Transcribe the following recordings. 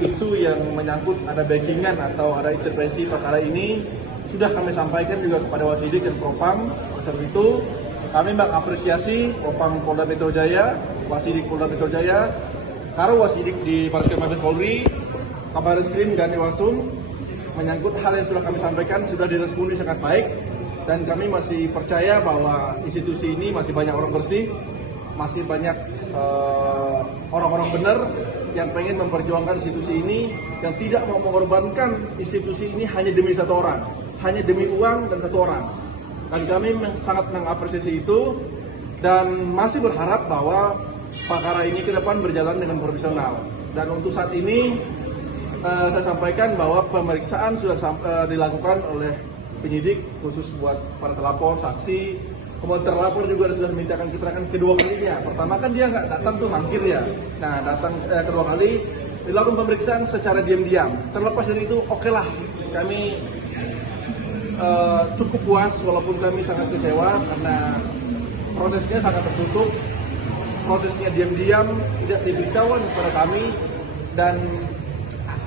Isu yang menyangkut ada backingan atau ada intervensi perkara ini sudah kami sampaikan juga kepada Wasidik dan Propam. Saat itu kami mengapresiasi Propam Polda Metro Jaya, Wasidik Polda Metro Jaya, Karo Wasidik di Barreskrim Mabes Polri, Kabarreskrim dan Iwasum menyangkut hal yang sudah kami sampaikan sudah diresponi sangat baik, dan kami masih percaya bahwa institusi ini masih banyak orang bersih, masih banyak orang-orang benar yang pengen memperjuangkan institusi ini, yang tidak mau mengorbankan institusi ini hanya demi satu orang, hanya demi uang dan satu orang. Dan kami sangat mengapresiasi itu dan masih berharap bahwa perkara ini ke depan berjalan dengan profesional. Dan untuk saat ini saya sampaikan bahwa pemeriksaan sudah dilakukan oleh penyidik khusus buat para terlapor, saksi. Kemudian terlapor juga sudah dimintakan keterangan kedua kalinya. Pertama kan dia nggak datang tuh mangkir ya. Nah datang kedua kali dilakukan pemeriksaan secara diam-diam. Terlepas dari itu oke lah, kami cukup puas walaupun kami sangat kecewa karena prosesnya sangat tertutup, prosesnya diam-diam, tidak diberitahuan kepada kami, dan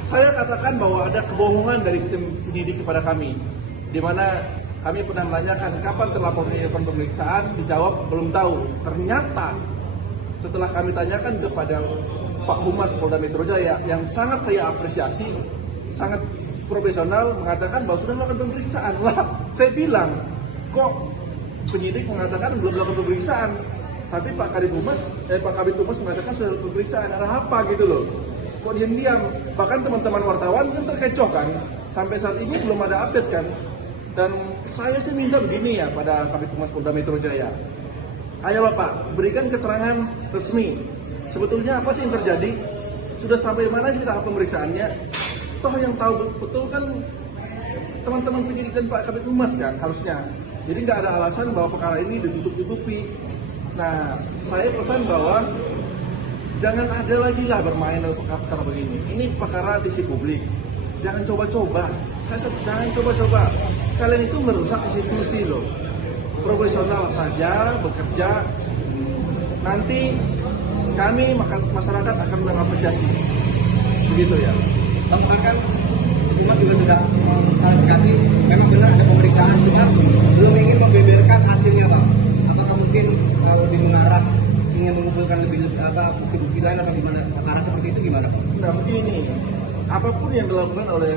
saya katakan bahwa ada kebohongan dari tim penyidik kepada kami, di mana kami pernah menanyakan kapan terlapor dilakukan pemeriksaan, dijawab belum tahu. Ternyata setelah kami tanyakan kepada Pak Humas Polda Metro Jaya yang sangat saya apresiasi, sangat profesional, mengatakan bahwa sudah melakukan pemeriksaan. Lah, saya bilang, kok penyidik mengatakan belum melakukan pemeriksaan, tapi Pak Kabid Humas mengatakan sudah melakukan pemeriksaan. Ada apa gitu loh? Kok diam-diam? Bahkan teman-teman wartawan kan terkecoh kan, sampai saat ini belum ada update kan. Dan saya sih minta begini ya pada Kabid Humas Polda Metro Jaya. Ayo Bapak, berikan keterangan resmi. Sebetulnya apa sih yang terjadi? Sudah sampai mana sih tahap pemeriksaannya? Toh yang tahu betul kan teman-teman penyidik dan Pak Kabid Humas kan harusnya. Jadi nggak ada alasan bahwa perkara ini ditutup-tutupi. Nah, saya pesan bahwa jangan ada lagi lah bermain dengan perkara begini. Ini perkara visi publik. Jangan coba-coba. Jangan coba-coba. Kalian itu merusak institusi loh. Profesional saja bekerja. Nanti kami masyarakat akan mengapresiasi. Begitu ya. Bahkan Humas juga sudah mengklarifikasi memang benar ada pemeriksaan, cuma belum ingin membeberkan hasilnya, Pak. Apakah mungkin lebih mengarah ingin mengumpulkan lebih bukti-bukti lain atau gimana? Arah seperti itu gimana, Pak? Nah begini, apapun yang dilakukan oleh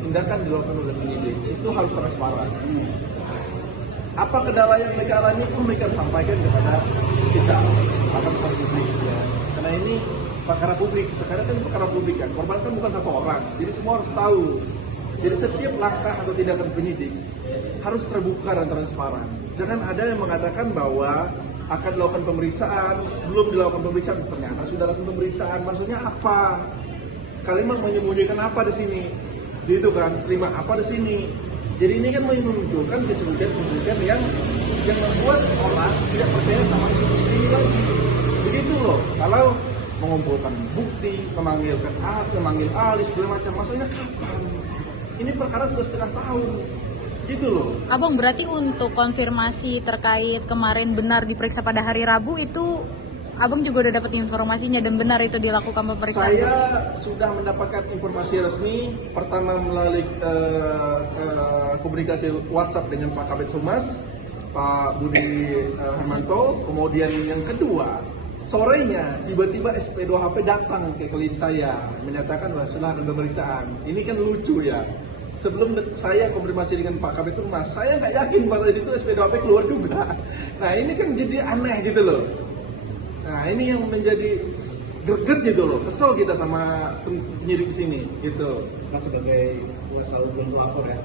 tindakan dilakukan oleh penyidik itu harus transparan. Apa kendala yang mereka alami pun mereka sampaikan kepada kita, akan kepada publik. Ya. Karena ini perkara publik, sekarang kan perkara publik kan, korban kan bukan satu orang, jadi semua harus tahu. Jadi setiap langkah atau tindakan penyidik harus terbuka dan transparan. Jangan ada yang mengatakan bahwa akan dilakukan pemeriksaan, belum dilakukan pemeriksaan, ternyata sudah dilakukan pemeriksaan. Maksudnya apa? Kalian menyembunyikan apa di sini? Gitu kan, terima apa di sini? Jadi ini kan memunculkan kecurigaan yang membuat orang tidak percaya sama institusi ini lagi. Begitu loh. Kalau mengumpulkan bukti, memanggil ahli segala macam, maksudnya kapan? Ini perkara sudah setengah tahun. Gitu loh. Abang, berarti untuk konfirmasi terkait kemarin benar diperiksa pada hari Rabu itu Abang juga udah dapat informasinya dan benar itu dilakukan pemeriksaan? Saya sudah mendapatkan informasi resmi, pertama melalui komunikasi WhatsApp dengan Pak Kabid Humas, Pak Budi Hermanto. Kemudian yang kedua, sorenya tiba-tiba SP2HP datang ke klien saya menyatakan bahwa sudah ada pemeriksaan. Ini kan lucu ya. Sebelum saya konfirmasi dengan Pak Kabid Humas, saya nggak yakin pada situ SP2HP keluar juga. Nah ini kan jadi aneh gitu loh. Nah ini yang menjadi greget gitu loh, kesel kita sama penyidik sini gitu. Nah sebagai selalu belum lapor ya,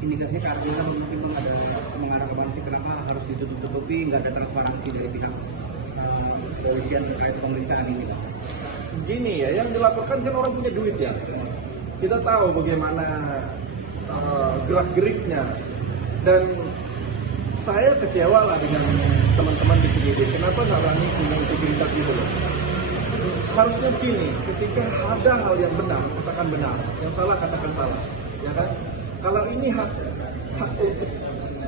indikasinya karena kan mungkin ada mengarah ke mana sih kenapa harus ditutup-tutupi, nggak ada transparansi dari pihak kepolisian terkait pemeriksaan ini, Pak? Gini ya, yang dilaporkan kan orang punya duit ya. Kita tahu bagaimana gerak-geriknya, dan saya kecewa lah dengan teman-teman di penyidik. Kenapa nggak berani punya integritas gitu loh? Seharusnya begini, ketika ada hal yang benar, katakan benar, yang salah katakan salah, ya kan? Kalau ini hak untuk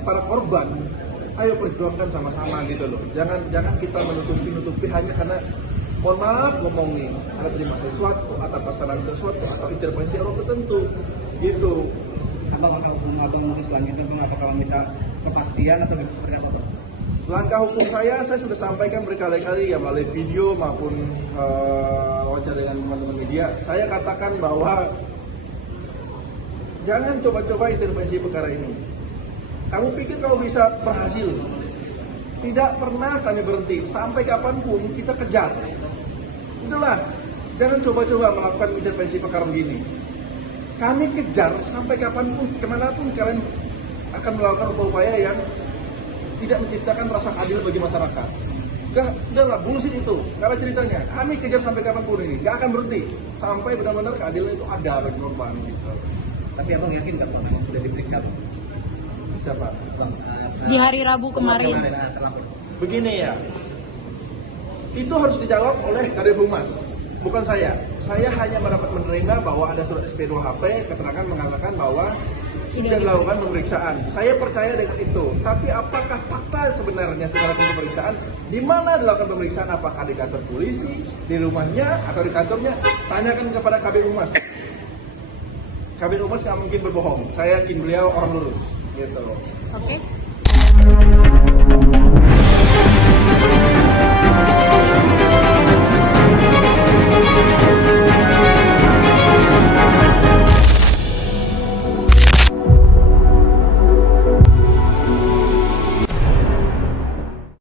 para korban, ayo perjuangkan sama-sama gitu loh. Jangan kita menutupi hanya karena mohon maaf ngomong nih, Anda terima sesuatu atau pesanan sesuatu atau intervensi orang tertentu, gitu. Abang mau selanjutnya Bang, apakah minta kepastian atau seperti apa Bang? Langkah hukum saya sudah sampaikan berkali-kali ya melalui video maupun wawancara dengan teman-teman media. Saya katakan bahwa jangan coba-coba intervensi perkara ini. Kamu pikir kamu bisa berhasil? Tidak pernah kami berhenti. Sampai kapanpun kita kejar. Udahlah, jangan coba-coba melakukan intervensi perkara begini. Kami kejar sampai kapanpun, kemanapun kalian akan melakukan upaya yang tidak menciptakan rasa adil bagi masyarakat. Udahlah, bullshit itu. Karena ceritanya, kami kejar sampai kapanpun ini, nggak akan berhenti sampai benar-benar keadilan itu ada bagi korban. Gitu. Tapi abang yakin nggak Bang sudah diperiksa Bang? Siapa? Bang, Di hari Rabu kemarin. terlapor. Begini ya, itu harus dijawab oleh Kadif Humas, bukan saya. Saya hanya mendapat menerima bahwa ada surat SP2HP, keterangan mengatakan bahwa sudah dilakukan pemeriksaan. Saya percaya dengan itu. Tapi apakah fakta sebenarnya secara pemeriksaan? Di mana dilakukan pemeriksaan? Apakah di kantor polisi, di rumahnya, atau di kantornya? Tanyakan kepada Kabid Humas. Kabid Humas nggak mungkin berbohong. Saya yakin beliau orang lurus. Gitu. Oke.